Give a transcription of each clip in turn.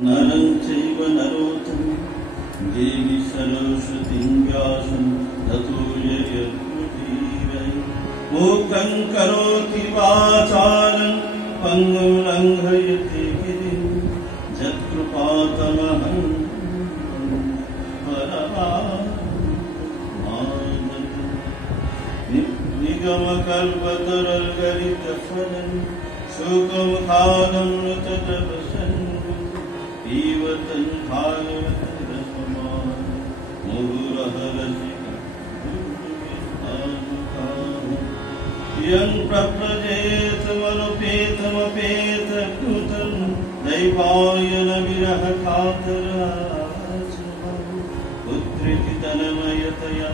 नरं चैव नरोत्तमं देवि सरस्वतीं व्यासं ततो जयमुदीरये। मूकं करोति वाचालं पङ्गुं लङ्घयति गिरिं यत्कृपातमहं परमानन्दं। निगमकल्पतरुर्गलितफलं शुकमुखादमृतद्रवसन् पीवतं भागवतं रसमानं मुहुरः रसिका यं प्रव्रजेत मनुपेतमपेतकृतं दैवायन विरहकातराचमं पुत्रिति तन्मयतया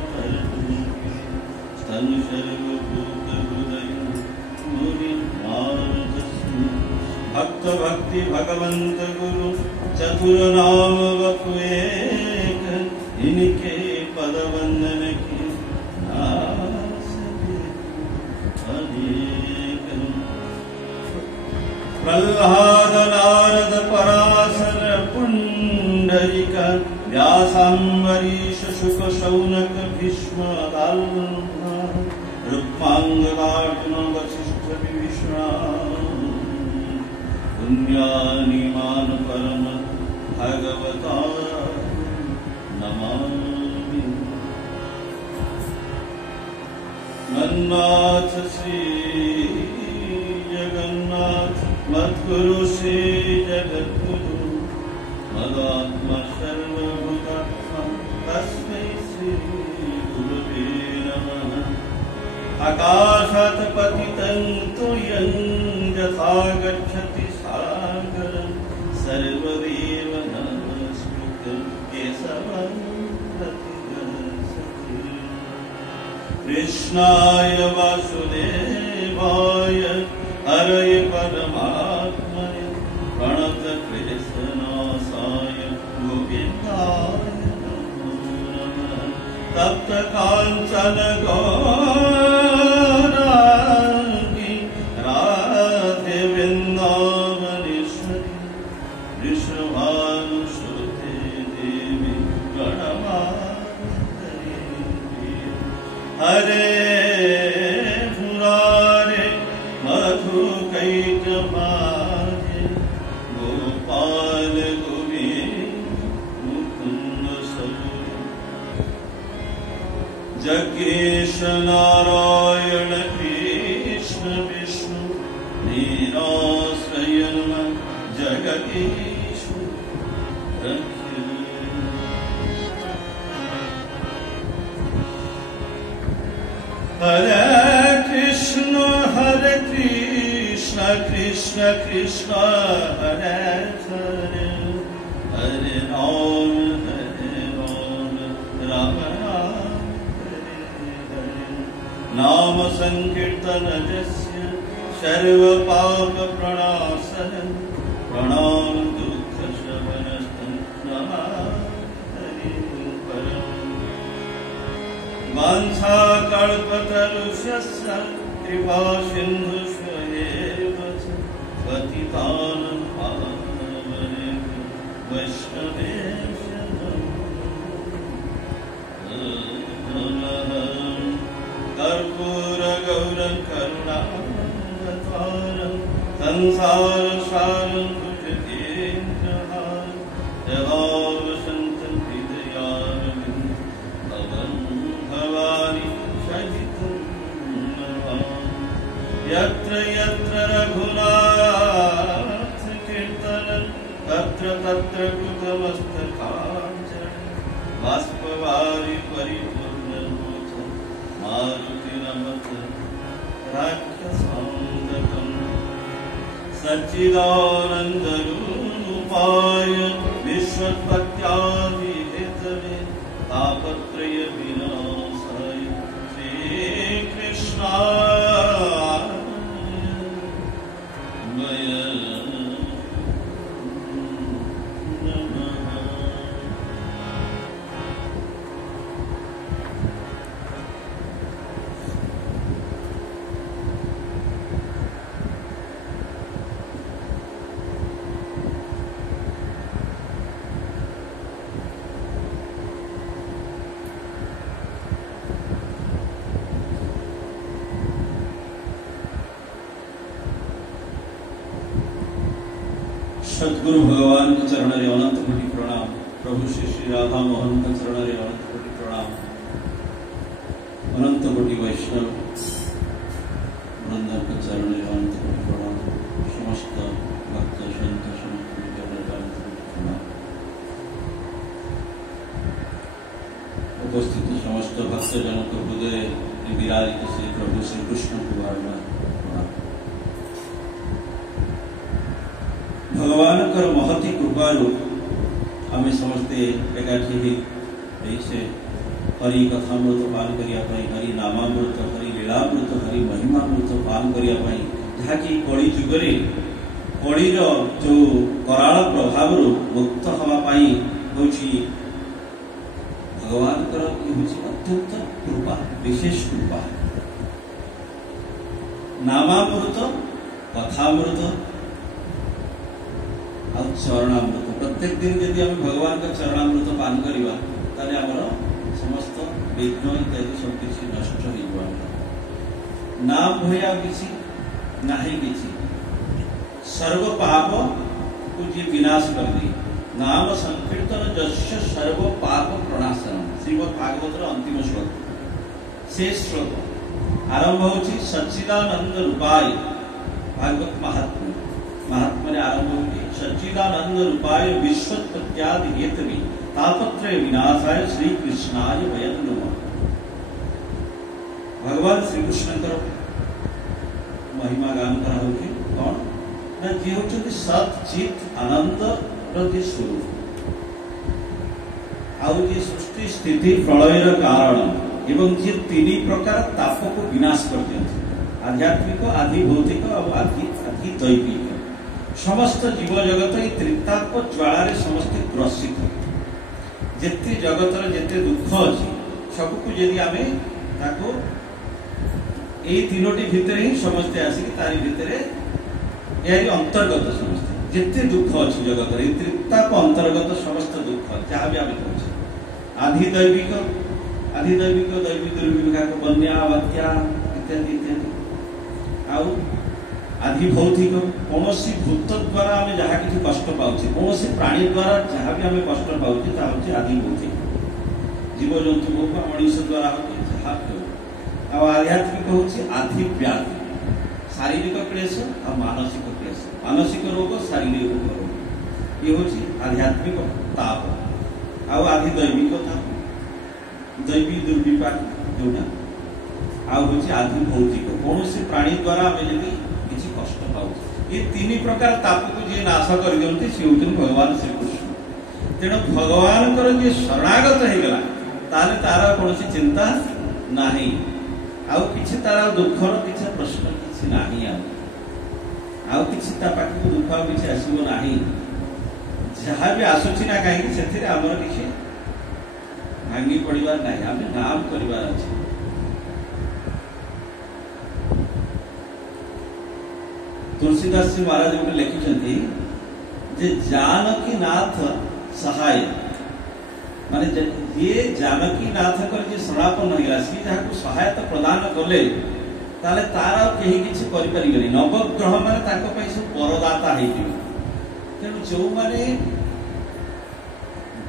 स्तनुशर्वभूतहृदयं मुनिं मारुतस्मि। भक्त भक्ति भगवंत गुरु चतुर नाम वपुएक इनके पद वंदन की प्रह्लाद नारद पराशर पुंडरीक व्यासाम्बरीश शुक शौनक भीष्म रुक्मांगदार्जुन वसिष्ठ विभीषण पुण्यानि मान परम भगवता नमामि। मन्नाथ श्री जगन्नाथ मद्गुरु श्री जगद्गुरु मदात्मा सर्वभूतात्मा तस्मै श्री गुरवे नमः। आकाशात् पतितं तुर्यं यथा गच्छति सागरं सर्वदेव नमस्कृतं केशवं प्रतिगच्छति। कृष्णाय वासुदेवाय हरये परमात्मने प्रणतक्लेशनाशाय गोविन्दाय नमो नमः। तप्त काञ्चन गौराङ्गी राधे वृन्दावनेश्वरी वृषभानुसुते देवी प्रणमामि। हरे मुरारे मधुकैटभाजे गोपाल गोविन्द मुकुन्द सरोज जगेश नारायण कृष्ण विष्णु नीराश्रयन् जगदीश हरे कृष्ण कृष्ण कृष्ण हरे हरे हरे राम राम राम हरे हरे। नाम संकीर्तन जस्य सर्व पाप प्रणाशनं प्रणाम दुःख शमनं नमामि परम्। वाञ्छा कल्पतरुभ्यश्च कृपा सिन्धुभ्य एव च पतितानां पावनेभ्यो वैष्णवेभ्यो नमः। कर्पूरगौरं करुणावतारं संसारसारं भुजगेन्द्रहारं यदा वसन्तं हृदयारविन्दं भवं भवानि सहितं नमामि। यत्र यत्र रघुनाथ कीर्तनं तत्र तत्र कृतमस्तकाञ्जलिं बाष्पवारि परिपूर्णलोचनं मारुतिनमत राक्षसान्तकम्। सच्चिदानन्दरूपाय विश्वोत्पत्त्यादिहेतवे तापत्रय विनाशाय श्रीकृष्णाय वयं नमः। सद्गुरु भगवान के चरण रे अनंत कोटि प्रणाम। प्रभु श्री श्री राधा मोहन के चरण रे अनंत कोटि प्रणाम। अनंत कोटि वैष्णव वृंद के चरण रे अनंत कोटि प्रणाम। समस्त भक्त संत समस्त चरण रे अनंत कोटि प्रणाम। उपस्थित समस्त भक्तजन के हृदय विराजित श्री प्रभु श्री कृष्ण को प्रणाम। भगवान कर महती कृपारू आम समस्ते एकाठी से हरि कथामृत पान करने हरि नामामृत हरि लीलामृत हरि महिमामृत पान करने जहाँकि कली जुगरे कलीर जो कराल प्रभाव मुक्त हवाई हूँ भगवान अत्यंत कृपा विशेष कृपा। नामामृत कथामृत और चरणामृत प्रत्येक दिन यदि आम भगवान का चरणामृत पान करवा ताले आमर समस्त विघ्न इत्यादि सब किसी नष्ट हो नाम भया किसी नहीं किसी सर्व पाप को जी विनाश कर दी। नाम संकीर्तन जस्य सर्व पाप प्रणाशन श्रीमद् भागवत अंतिम श्लोक से श्लोक आरंभ होची सच्चिदानंद रूपाय भागवत महात्म्य आरंभ होती सच्चिदानंद रूपाय विश्वोत्पत्त्यादि हेतवे तापत्रय विनाशाय श्री कृष्णाय वयं नमः। भगवान श्री कृष्ण महिमा गान करा होती कौन ना जी होती सत चित आनंद स्वरूप आउ जी सृष्टि स्थिति प्रलयर कारण एवं जी तीन प्रकार ताप को विनाश कर दिया आध्यात्मिक आदि भौतिक और आदि दैविक समस्त जीव जगत ये त्रिताप ज्वाला समस्ते ग्रसित जिते जगतर जिते दुख अच्छी सबको यदि आम ये तीनोटी भितर ही समस्ते आसिक तारी भितर यही अंतर्गत समस्ते जिते दुख अच्छी जगत त्रिताप अंतर्गत समस्त दुख जहाँ भी आम कहे आधिदैविक दैवी दुर्विभाग बन्या बात्या इत्यादि इत्यादि आउ आदि भौतिक कौन भूत द्वारा आम जहाँ किसी कष्ट पाचे कौन प्राणी द्वारा जहाँ भी आम कष्ट पाचे आदि भौतिक जीव जंतु हो मनीष द्वारा हो जहाँ हो आध्यात्मिक हूँ आदि व्याधि शारीरिक क्लेश और मानसिक क्लेश मानसिक रोग शारीरिक रोग ये हूँ आध्यात्मिक ताप आदि दैविक ताप दैवी दुर्विपाक जोटा आदि भौतिक कौन प्राणी द्वारा आम यदि किसी कष्ट पाऊ ये तीन प्रकार ताप को जी नाश कर दिखते सी हूँ भगवान श्रीकृष्ण। तेणु भगवान जी शरणागत होगा ताले तार कौन चिंता नहीं आउ किसी तार दुखर किसी प्रश्न किसी नहीं आउ किसी पाखक दुख आ किसी आसब ना जहाँ भी आसूची ना कहीं से आमर किसी भांगी पड़ार ना आम नाम करार अच्छे। तुलसीदास जी महाराज गोटे लिखिं जे जानकी नाथ सहाय माने ये जानकी नाथ कर जे शरणापन होगा सी जहाँ सहायता प्रदान कले ताले तार कहीं किसी करें नवग्रह मैंने सब परदाता हो तेणु जो मैंने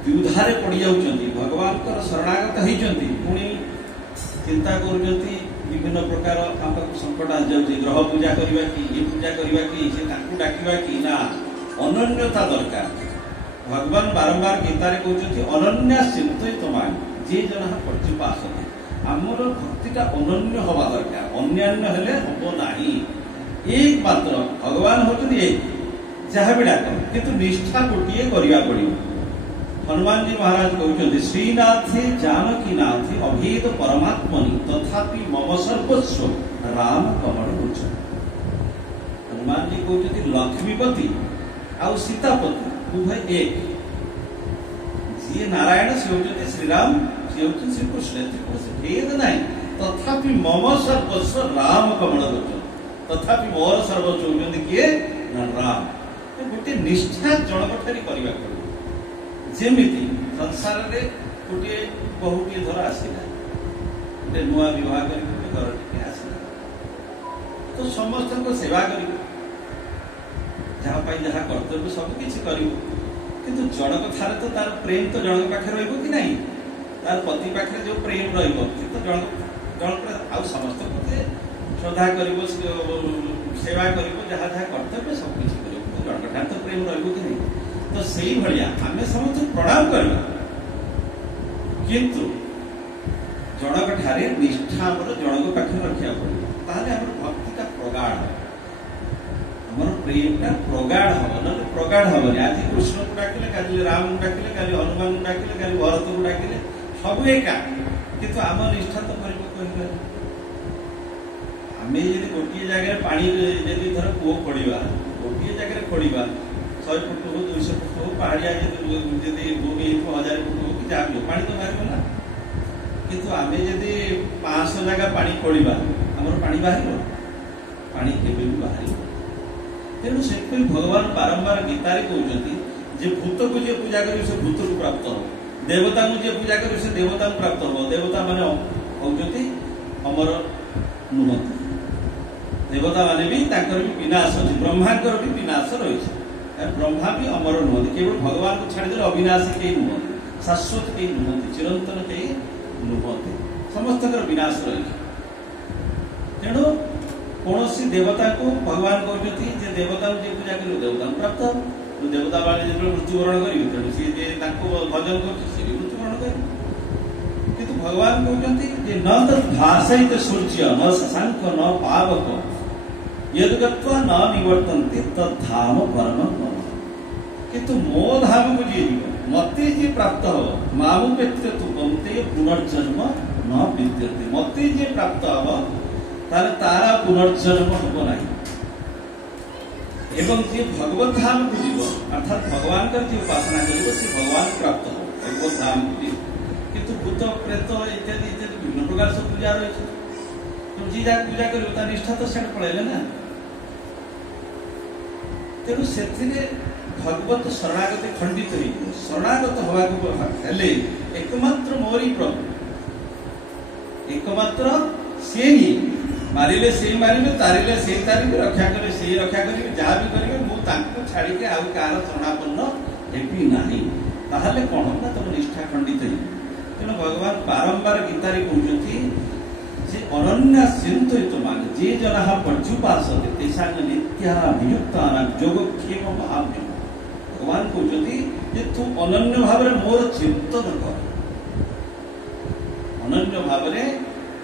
द्विधारे पड़ जाऊँच भगवान शरणागत होती पुणी चिंता कर विभिन्न प्रकार संकट आ जाए ग्रह पूजा करवा कि ये पूजा करवा कि से डाकवा कि ना अनन्यता दरकार। भगवान बारंबार गीतार कहते अनन्या चिंतित मान जे जन पर्युपास आमर भक्तिटा अनन्य हवा दरकार अन्यान्य हेले हम ना एकमात्र भगवान होती एक जहाँ भी डाक किंतु निष्ठा गोटे करने पड़ो। हनुमान जी महाराज कहते श्रीनाथे जानकी नाथे अभेद परमात्मनि तथापि मम सर्वस्व राम कमल उच्च। हनुमान जी कहते लक्ष्मीपति आउ सीतापति उभय एक जी नारायण से होते श्रीराम से होते श्रीकृष्ण भेद नहीं तथापि मम सर्वस्व राम कमल उच्च तथापि मोर सर्वस्व होते किए राम गोटे निष्ठा जनक ठारी करने पड़े जेमिति संसार रे गोटे बहुटी धर आसला गोटे नुआ विवाह कर घर टे आसला तो समस्त सेवा कर जहाँ जहाँ कर्तव्य सब किसी कर किंतु जनक थारे तो तार प्रेम तो जनक पाखे रही कि नहीं तार पति पाखे जो प्रेम रही तो जनक आउ समस्त प्रति श्रद्धा कर सेवा कर जहाँ जहाँ कर्तव्य सब किसी कर जनक ठार तो प्रेम रही कि नहीं तो से भाया आम समस्त प्रणाम करवा किंतु जनक ठारे निष्ठा आम जनक पाखे रखा पड़े भक्ति का प्रगाढ़ आम प्रेमटा प्रगाढ़ हम ना प्रगाढ़ हेनी आज कृष्ण को डाकिले कल राम को डाकिले कल हनुमान को डाकिले कल भरत को डाकिले सब एका किंतु आम निष्ठा तो कर आम यदि गोटे जगह पानी यदि धर कूह खोड़ा गोटे जगह खोड़ा 100 फुट हो 200 फुट हो पहाड़िया यदि भूमि 1000 फुट हो कि जहाँ भी हो पानी तो बाहर ना किंतु आम यदि 500 जगह पानी खोड़ा आमर पानी बाहर पानी केवे भी बाहर तेणु से भगवान बारंबार गीतारे कहते भूत को जी पूजा कर भूत को प्राप्त हो देवता को जी पूजा कर देवता को प्राप्त हो देवता मान होती अमर नुहति देवता माने भी विनाश अच्छे ब्रह्मांकर भी विनाश रही ब्रह्मा भी अमर नुहति केवल भगवान को छाड़ी अविनाशी कई नुहति शाश्वत कई नुहति चिरंतन कई नुहति समस्त विनाश रही तेणु कौन सी देवता को भगवान कहते देवता को पूजा कर देवता को प्राप्त हो देवता वाले जो मृत्युवरण करेंगे तेणु सी भजन कर मृत्युवरण करेंगे किंतु भगवान कहते न तद्भाषित सूर्य न शशांक न पावक यद्गत्वा न निवर्तन्ते तद्धाम परम मम किंतु मो धाम को जी मते जी प्राप्त हो मामु व्यक्ति तु कौन्तेय पुनर्जन्म न विद्यते मते जी प्राप्त हो तारा पुनर्जन्म हम ना एवं जी भगवत धाम को जीव अर्थात भगवान का जी उपासना कर भगवान प्राप्त हो भगवत धाम को जीव किंतु भूत प्रेत इत्यादि इत्यादि विभिन्न प्रकार से पूजा रही तो जी जहाँ पूजा कर निष्ठा तो सेठ पड़े ना तेणु से भगवत शरणागति खंडित हो शरणागत हवा एकमात्र मोरी प्रभु एकमात्र सी ही मारिले से मारे तारिले से तारिले रक्षा करे से रक्षा करेंगे जहाँ भी करेंगे मुझे छाड़ी आउ कार शरणापन्न हेबी नहीं ताहले कौन ना तुम निष्ठा खंडित हो तेणु भगवान बारंबार गीतारे कहते जे अनन्या चिंतित मान जे जना पर्युपासते तेषांग नित्या नियुक्ता योगक्षेम महाभ्य भगवान कहते तू अनन्य भाव मोर चिंतन कर अनन्य भाव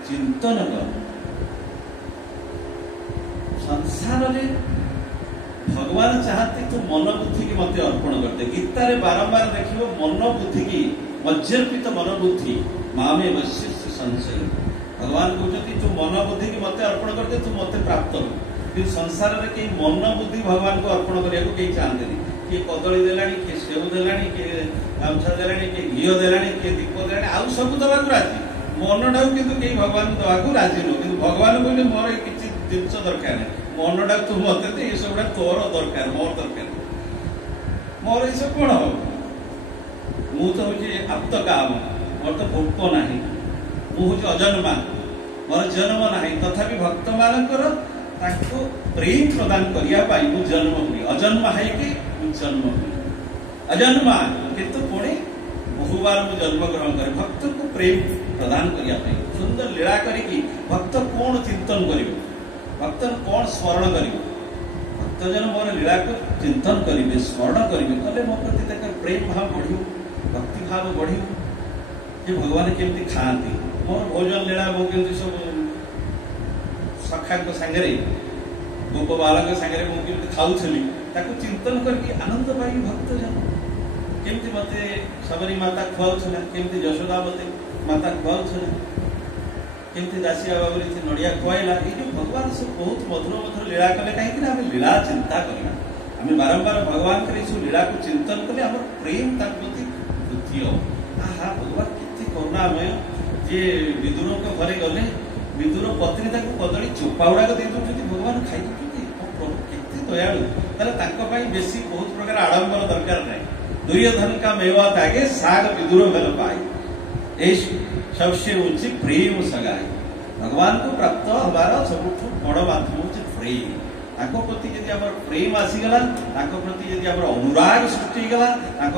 चिंतन कर संसार रे भगवान चाहते तू मन बुद्धि की मत अर्पण करते गीता रे बारंबार देखियो मन बुद्धि की मज्जर्पित मन बुद्धि मामे वश्य संशय भगवान कहते तू मन बुद्धि की मत अर्पण करते तू मत प्राप्त हो कि संसार रे कई मन बुद्धि भगवान को अर्पण करने को कई चाहते किए कदली देलानी किए सेव देलानी किए गामछा देलानी किए घीओ देलानी किए दीप देलानी आउ सब दवाक राजी मनटा किंतु कई भगवान दवाक राजी नुह कि भगवान कहले मोर किसी जिनस दरकार नहीं मनटा तू मत दे ये सब तोर दरकार मोर दरकार मोर ये सब कौन हम मु तो हूँ आप्त काम मोर तो भोक ना मुझे अजन्मा मोर जन्म ना तथापि भक्त मानकर प्रेम प्रदान करने मु जन्म हुई अजन्मा है कि जन्म हुई अजन्मा किंतु पुणे बहुबार मु जन्म ग्रहण करे भक्त को प्रेम प्रदान करने सुंदर लीला करी भक्त कौन चिंतन कर भक्त कौन स्मरण कर भक्त जन मोर लीला को चिंतन करेंगे स्मरण करेंगे कले मो प्रति प्रेम भाव बढ़ भक्ति भाव बढ़ ये भगवान केमती खाती मोर भोजन लीला मो केमती सब सखा सागर गोप बालक सागर मुझे खाऊली चिंतन करके आनंद पाई भक्त जन केमती मत सबरी माता खुआला केमती यशोदा मत माता खुआला केमती दासिया बाबू नड़िया खुआला ये भगवान सब बहुत मधुर मधुर लीला कले कहीं लीला चिंता करना आम बारंबार भगवान सब लीला को चिंतन कले आम प्रेम प्रति वृद्धि हो आहा भगवान केते करुणामय जे विदुर घरे गले विदुर पत्नी कदली चोपा गुड़ाक दे दूसरी भगवान खाई प्रभु केते दयालु बेसी बहुत प्रकार आडंबर दरकार नहीं दुर्योधन का मेवा त्यागे साग विदुर बल पाए सबसे ऊंची प्रेम सगाई भगवान को प्राप्त हमारा सब बड़ माध्यम हूँ प्रेम प्रति यदि आम प्रेम आसीगला प्रति यदि आम अनुराग सृष्टि होगा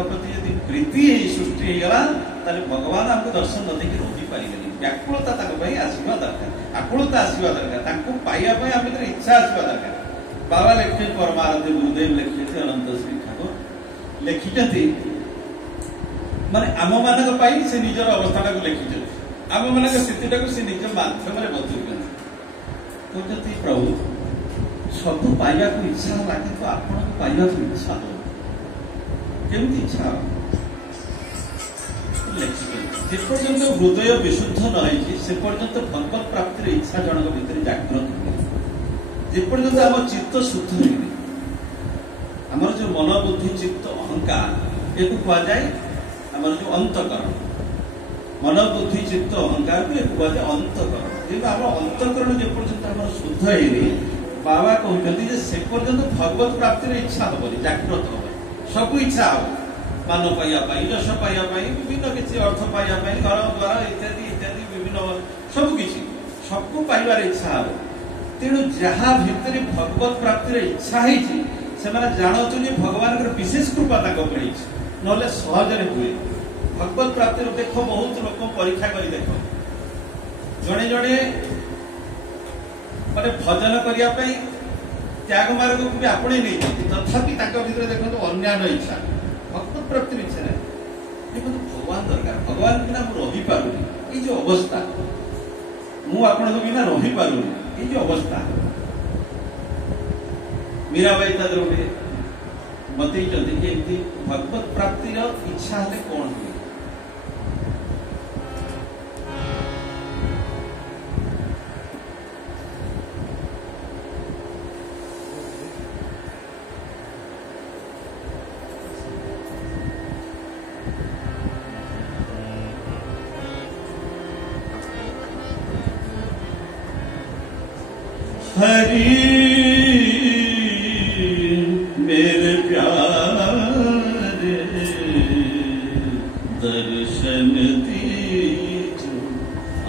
प्रति यदि प्रीति सृष्टि होगा भगवान आमको दर्शन न देखिए रही पारे व्याकुलता आसवा दरकार आकुलता आसवा दरकार पाइबा आम इच्छा आसवा दरकार बाबा लिखे परमाराध्य गुरुदेव लिखिते अनंत श्री ठाकुर लिखिते माने आम मान से निजर अवस्था लिखिते आम मान स्थिति से निज माध्यम बदलुं कहते प्रभु सब पाइबा इच्छा है कि आपन पाइबा इच्छा हो केमती इच्छा जेपर्यंत हृदय विशुद्ध नई से पर्यंत भगवत प्राप्तिर इच्छा जनक भितर जागृत हुए जेपर्यंत आम चित्त शुद्ध नहीं आमर जो मन बुद्धि चित्त अहंकार एक कहुए आमर जो अंतकरण मन बुद्धि चित्त अहंकार को एक कहुए अंतकरण जेहेतु आम अंतकरण जेपर्यंत आम शुद्ध है बाबा कहते से पर्यंत भगवत प्राप्तिर इच्छा हेनी जागृत हम सब इच्छा हम मान पाइबा यश पाइबा विभिन्न किसी अर्थ पाइबा घर द्वार इत्यादि इत्यादि विभिन्न सबकि सबको पाइबार इच्छा हम तेणु जहाँ भितर भगवत प्राप्तिर इच्छा है जानतु भगवान विशेष कृपा ना सहजरे हुए भगवत प्राप्तिर देख बहुत लोक परीक्षा कर देख जड़े जड़े माने भजन करने त्याग मार्ग को भी आपणे नहीं तथापि भीतर देखो अन्यान्य इच्छा भगवत प्राप्ति इच्छा ना देखो भगवान दरकार भगवान बिना मुझे रही पारुनी ये जो अवस्था मुझे बिना रही पारुनी ये जो अवस्था मीराबाई तादर गोटे बतई कि भगवत प्राप्तिर इच्छा हेल्ले कौन हुए हरी मेरे प्यारे दर्शन दीजो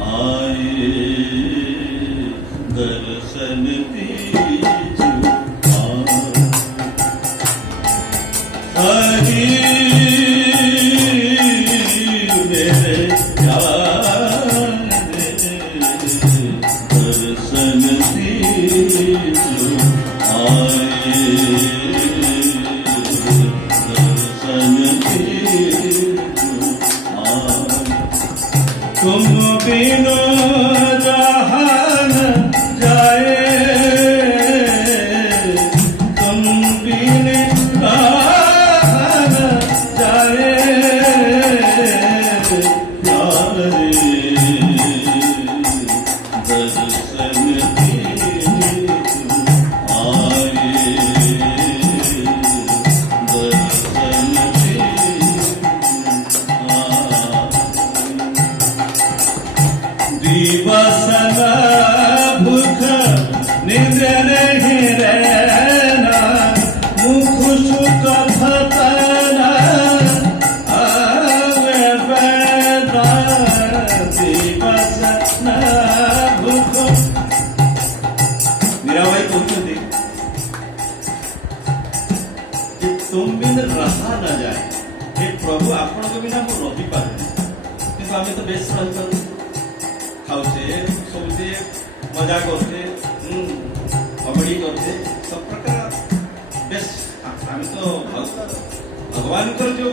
आए दर्शन दीजो हरी मेरे प्यारे दर्शन तुम बिनो जहान जाए तुम बिन जहान जाए प्यारे दर्शन दिवसना भूख निद्र नहीं रहना मुख सुख फतना आवे पैदा दिवसना भूख मीराबाई कहते तुम बिन रहा न जाए हे प्रभु आपण के बिना मुझे रही पारे कि आम तो बेस रही पार खाऊे सोचे मजा करते कमेडी करते सब प्रकार बेस आम तो भगवान जो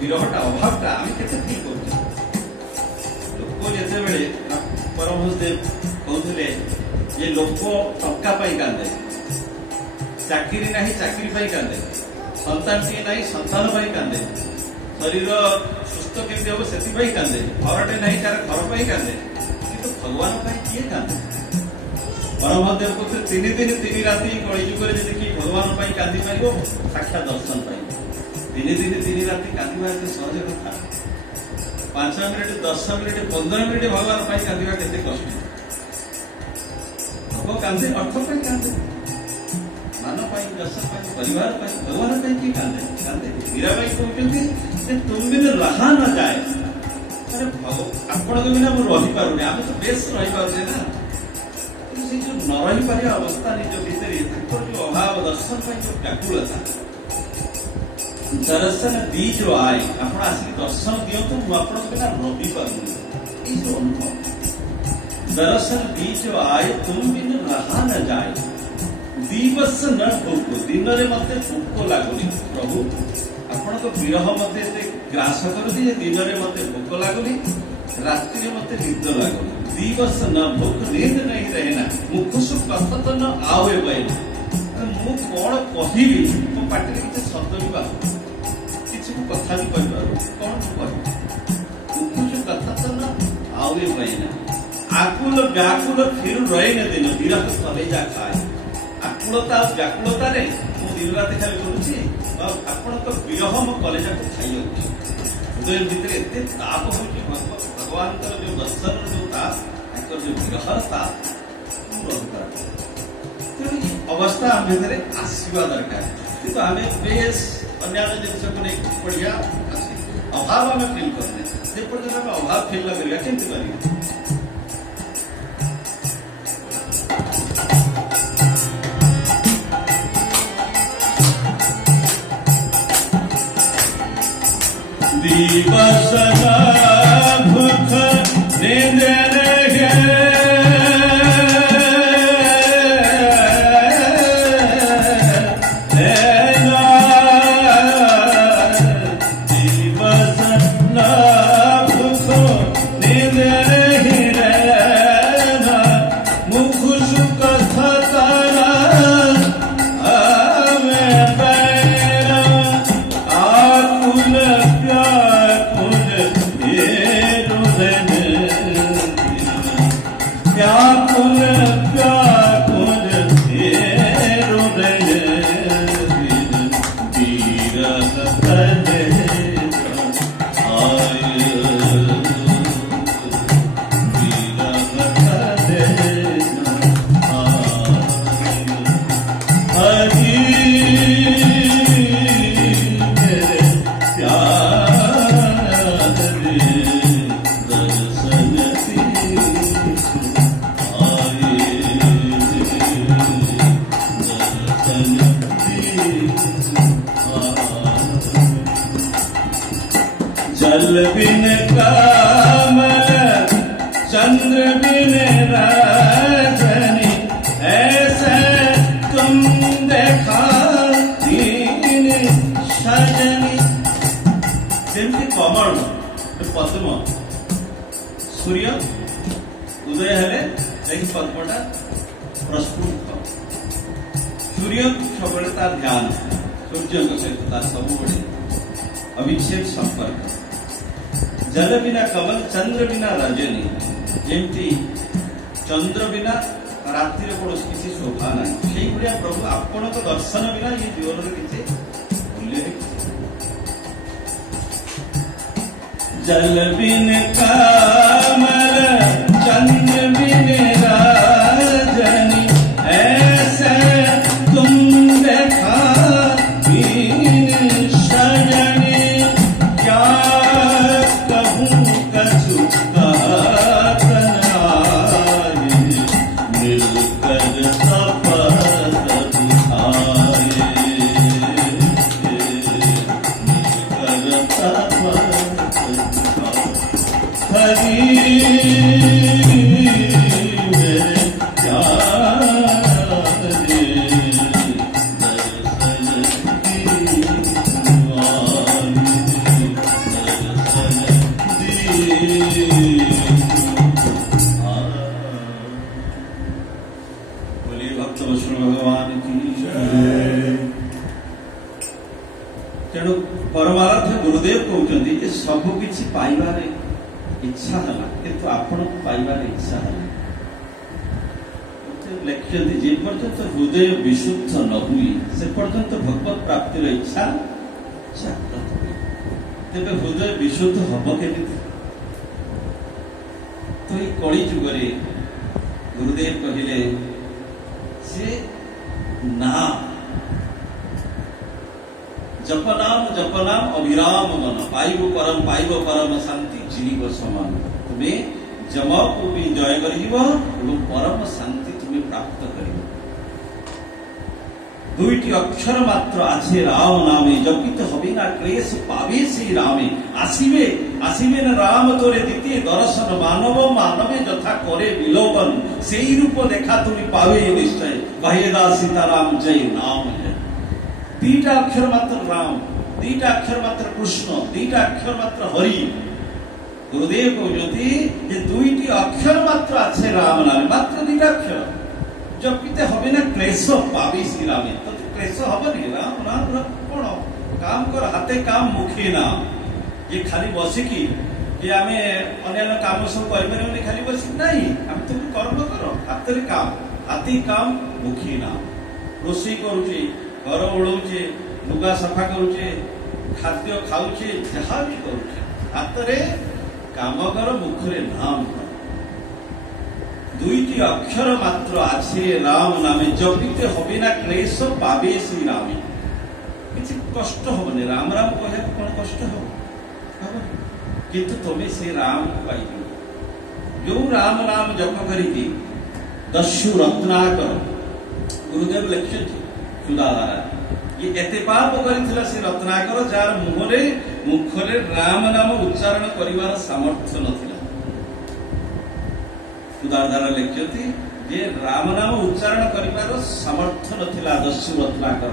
विरहटा अभावटा आम के फील कर लोक जिते परमहंस देव कहते ये लोक टंका कांदे चाकरी ना चाकरी कांदे संतान टी ना संतान कांदे शरीर सुस्थ केमती हम से कांदे घरटे ना तार घर पर कांदे भगवान किए कांदे परमदेव कहते तीन दिन तीन राति कलिजुग जी भगवान कांदी पार साक्षात दर्शन पाइब तीन दिन तीन राति कांदा एत सहज कथा 5 मिनिट 10 मिनिट 15 मिनिट भगवान कांदा के कष्ट भोग कांदे अर्थ कांदे मान यश परिवार भगवान किए कांदे कांदे मीराबाई कहते तुम बिन रहा न जाए आपण बिना मुझे रही पारे आम तो बेस रही पारे ना जो न रही पारे अवस्था निज भितर जो अभाव दर्शन पर जो व्याकुलता दर्शन दी जो आए आप आसिक दर्शन दिंतु मुझे बिना रही पारूनी जो अनुभव दर्शन दी जो आए तुम बिन रहा न जाए दिवस न भोक दिन में मत भोक लगुनि प्रभु आपण विरह मत ग्रास कर दिन में मत भोक लगुनि रात्रि मत निद लगुनि दिवस न भोक नींद नहीं रहना मुखुसु कथा तो न आवे बैना मु कौन कहि मो पाटे किसी शब्द भी बाहर किसी कथा भी कही कौन कह मुखुसु कथा तो न आवे बैना आकुल व्याकुल फिर रही दिन विरह कलेजा खाए आकुलता व्याकुलता रे मु दिन रात खाली करुच्छी आपण विरह मो कलेजा को खाई हृदय भितर एत ताप हो भगवान जो दर्शन जो ताप जो विरहर ताप तेणु अवस्था आम भितर आसवा दरकार किंतु आम बेस अन्य जिनस को नहीं बढ़िया अभाव आम फिल करने जे पर्यटन आम अभाव फिल न करिया केमती करिया दिवस भूख नींद जल बिन कमल चंद्र बिन रजनी ऐसे तुम देखा दीन सजनी जमी कमल पद्म सूर्य उदय हेले पद्मटा प्रस्फुट सूर्य सब ध्यान सूर्य सहित सब अविच्छेद संपर्क जल बिना कमल चंद्र बिना रजनी जमती चंद्र बिना रात्रि कौन किसी शोभा ना से प्रभु आपण दर्शन बिना ये जीवन किसी मूल्य जल बिन कमल चंद्र बिन रजनी ऐसे तुम देखा सजनी क्या तेणु परमार्थ गुरुदेव कहते सबकि पाइबार इच्छा है किंतु आपण पाइबार इच्छा है लिखते जे पर्यंत हृदय विशुद्ध न हुई से पर्यंत भगवत प्राप्तिर इच्छा जागृत हुए तेज हृदय विशुद्ध हम केमी तो ये कली जुगे गुरुदेव कहले से नाम जपनाम अविराम मन पाइब परम शांति जीव समान तुम्हें जम को भी जय कर परम शांति तुम তুমি প্রাপ্ত করিব। দুইটি অক্ষর মাত্র আছে রাম নামে, জপিতে হবে না ক্লেশ পাবে সেই রামে। আসিবে আসিবেন রাম তোরে দিতে দর্শন, মানব মানবে যথা করে বিলোপন, সেই রূপ দেখা তুমি পাবে নিশ্চয়। কহেদা সীতারাম জয় নাম জয়। দুইটা অক্ষর মাত্র রাম, দুইটা অক্ষর মাত্র কৃষ্ণ, দুইটা অক্ষর মাত্র হরি। গুরুদেব কହୁଛନ୍ତି যে দুইটি অক্ষর মাত্র আছে রাম নামে, মাত্র দুইটা অক্ষর। জপিতে হবে না ক্লেশ পাবে শ্রীরামে। তো ক্লেশ হবনি। রাম নাম কোন কাম কর, হাতে কাম মুখে নাম। যে খালি বসিকি যে আমি অন্যান্য কাম সব କରିପାରିବୁନି খালি বসিকি নাই, আমি তুমি কর্ম কর, হাতের কাম, হাতে কাম মুখে নাম। ରୋଷେଇ କରୁଛେ, ଘର ଓଳଉଛେ, ଲୁଗା ସଫା କରୁଛେ, ଖାଦ୍ୟ ଖାଉଛେ, ଯାହା ବି କରୁଛେ ହାତରେ କାମ କର, ମୁଖରେ ନାମ କର। দুইটি অক্ষর মাত্র আছে রাম নামে, জপিতে হবে না ক্লেশ পাবে শ্রী রামে। কিছু কষ্ট হবনি, রাম রাম কহে কোন কষ্ট হব? কিন্তু তুমি সে রাম পাইব। जो राम नाम जप करी दस्यु रत्नाकर गुरुदेव लिखित सुधाधारा ये एते पाप करिथिला से रत्नाकर जार मुखरे राम नाम उच्चारण करिवार सामर्थ्य नथिला। सुधाधारा लिखित जे राम नाम उच्चारण करिवार सामर्थ्य नथिला दस्यु रत्नाकर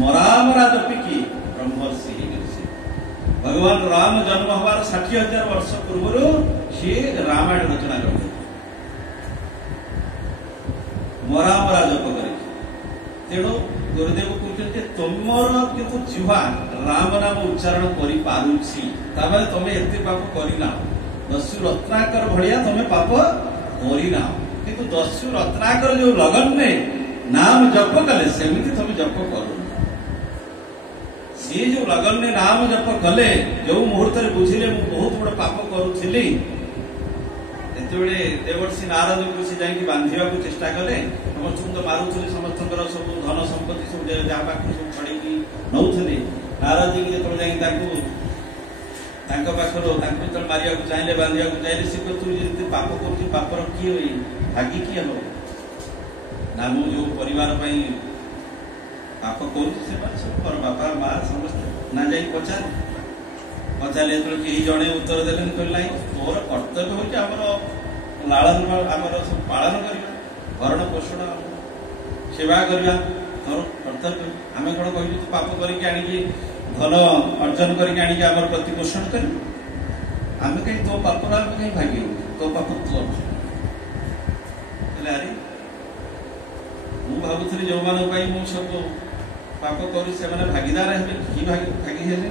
मरा मरा जपिकी ब्रह्मर्षि भगवान राम जन्म हमार 60,000 वर्ष पूर्व सी रामायण रचना करते मरा मरा जप कर। तेणु गुरुदेव कहते तुमर किंतु जीवा राम नाम उच्चारण करि पारुछि ताबे तमे एते पाप करिना। दस्यु रत्नाकर भलिया तमे पाप करिना, किंतु दस्यु रत्नाकर जो लगन ने नाम जप कले सेमिति तमे जप करू। सी जो लगन ने नाम जप कले जो मुहूर्त बुझिले मु बहुत बड़ पाप करुथिली, एतबेले देवर्षि नारद को से जाई कि बांधिबा को चेष्टा कले। समस्त तो मारुथली, समस्त सब धन संपत्ति सब जहा पाखु सब छड़ी की नौथली। नारद जी के तो जाई ताकू तांको पाखरो तांको तो मारिया को चाहिले, बांधिया को चाहिले, से को तू जे पाप करथि पापर की होई भागी की हो नाम जो परिवार पई पाप कर बापा माँ समस्त ना जा पचारे कि जड़े उत्तर देले कहला तोर कर्तव्य हूँ लालन आमर पालन करवा, भरण पोषण सेवा करवा तोर कर्तव्य। आम कौन कह तू पाप करके धन अर्जन करके आमर प्रतिपोषण कर आम कहीं तो पाप आम कहीं भागी तो पाप तोर। अरे मु भावुली जो मान सब पाप कर भागीदार भागी हेले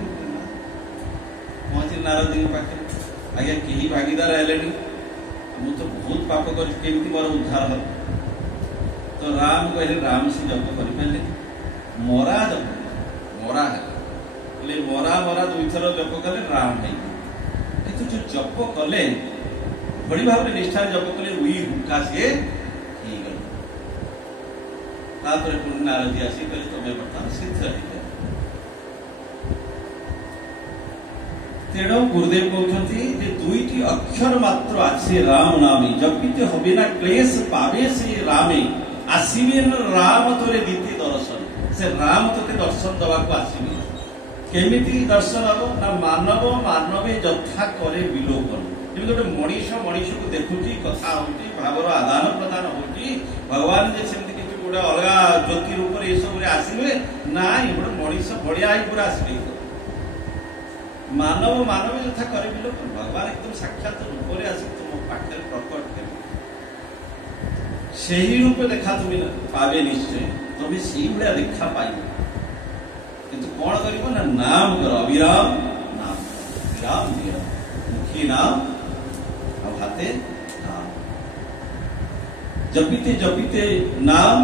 पहुंची नारद जी पाखे आज्ञा कहीं भागीदार हेले मु तो बहुत पाप कर मोर उद्धार हो। तो राम कहले राम से जप कर मरा जप मरा है मरा मरा दुई थर जप कले राम है। कि जो जप कले बड़ी भाव निष्ठा जप कले उई हुक्का से पुण्य नारद आसी कहले तुम्हें बर्तमान सिद्ध है। तेणु गुरुदेव कहते दुईटी अक्षर मात्र आछे राम नामे जपिते हबे ना क्लेश पावे से रामे। आसीबे राम तोरे दीति दर्शन, से राम तोते दर्शन दवा को आसीबे। केमिति दर्शन हबो ना मानव मानवे जथा करे विलोकन। जेमि गोटे मनीष मनीष को देखुची कथा होची भावर आदान प्रदान होची भगवान जे सेमति अलगा ज्योति रूप ये सब आसवे ना गोटे मनीष बढ़िया पूरा आसवे। मानव मानव यथा कर भगवान एकदम साक्षात रूप आस तुम पाखे प्रकट कर से ही रूप देखा तुम्हें पावे निश्चय तुम्हें से भाया देखा पाइब। किंतु कौन कर नाम कर अविराम नाम विराम विराम मुखी नाम और हाथे नाम जपिते जपिते नाम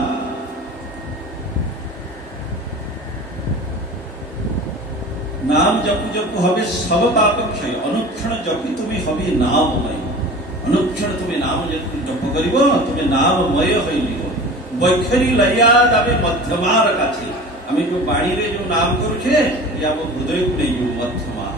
नाम जपु जपु हबे सब पाप क्षय। अनुक्षण जपी तुम्हें हबे नाममय। अनुक्षण तुम्हें नाम जप करिवो तुम्हें नाममय होइलिवो। बैखरी लया दाबे मध्यमार काछे आमे जो बाणी रे जो नाम करूछे या वो हृदय को नहीं मध्यम